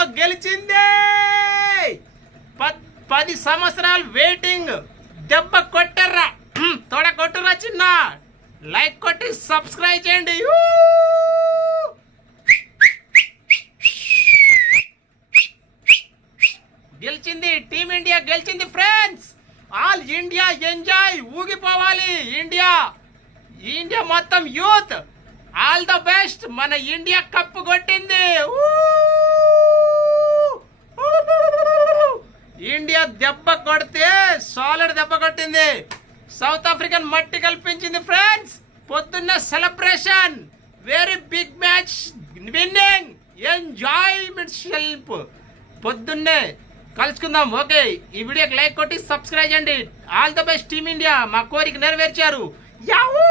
లో గెలిచింది. 10 సంవత్సరాలు వెయిటింగ్ దెబ్బ కొట్టర్రా, తొడ కొట్టురా చిన్న. లైక్ కొట్టి సబ్స్క్రైబ్ చేయండి. గెలిచింది, టీమిండియా గెలిచింది ఫ్రెండ్స్. ఆల్ ఇండియా ఎంజాయ్, ఊగిపోవాలి ఇండియా. ఇండియా మొత్తం యూత్ ఆల్ ద బెస్ట్. మన ఇండియా కప్పు కొట్టింది. ఇండియా దెబ్బ కొడితే సాలిడ్ దెబ్బ కొట్టింది. సౌత్ ఆఫ్రికన్ మట్టి కల్పించింది ఫ్రెండ్స్. పొద్దున్న celebration, very big match, winning, enjoyment షెల్ప్. పొద్దున్నే కలుసుకుందాం. ఓకే, ఈ వీడియోకి లైక్ కొట్టి సబ్స్క్రైబ్ చేయండి. All the best team India. మా కోరిక నెరవేర్చారు. యాహూ.